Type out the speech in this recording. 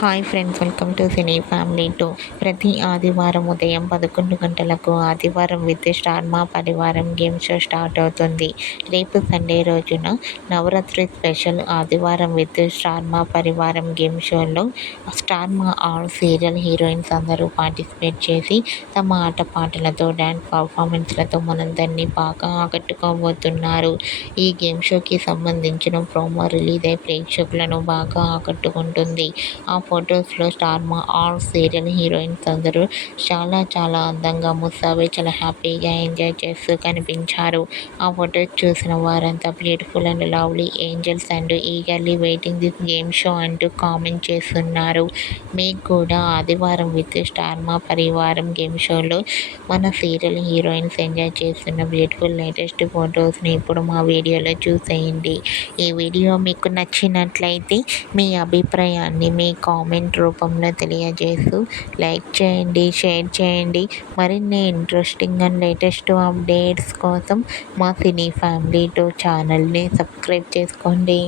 Hi friends, welcome to cine family 2. ప్రతి ఆదివారం ఉదయం 11 గంటలకు ఆదివారం విత్ స్టార్ మా పరివారం గేమ్ షో స్టార్ట్ అవుతుంది. రేపు సండే రోజున నవరాత్రి స్పెషల్ ఆదివారం విత్ స్టార్ మా పరివారం గేమ్ షోలో స్టార్ మా ఆల్ సీరియల్ హీరోయిన్స్ అందరూ పార్టిసిపేట్ చేసి తమ ఆటపాటలతో డ్యాన్స్ పర్ఫార్మెన్స్లతో మనందరినీ బాగా ఆకట్టుకోబోతున్నారు. ఈ గేమ్ షోకి సంబంధించిన ప్రోమో రిలీజ్ అయి ప్రేక్షకులను బాగా ఆకట్టుకుంటుంది. ఆ ఫొటోస్లో స్టార్ మా ఆల్ సీరియల్ హీరోయిన్స్ అందరూ చాలా అందంగా ముస్తాబై చాలా హ్యాపీగా ఎంజాయ్ చేస్తూ కనిపించారు. ఆ ఫొటోస్ చూసిన వారంతా beautiful and lovely angels and eagerly waiting this game show అంటూ కామెంట్ చేస్తున్నారు. మీకు కూడా ఆదివారం విత్ స్టార్ మా పరివారం గేమ్ షోలో మన సీరియల్ హీరోయిన్స్ ఎంజాయ్ చేస్తున్న బ్యూటిఫుల్ లేటెస్ట్ ఫొటోస్ని ఇప్పుడు మా వీడియోలో చూసేయండి. ఈ వీడియో మీకు నచ్చినట్లయితే మీ అభిప్రాయాన్ని మీ కామెంట్ రూపంలో తెలియజేస్తూ లైక్ చేయండి, షేర్ చేయండి. మరిన్ని ఇంట్రెస్టింగ్ అండ్ లేటెస్ట్ అప్డేట్స్ కోసం మా సినీ ఫ్యామిలీ 2 ఛానల్ని సబ్స్క్రైబ్ చేసుకోండి.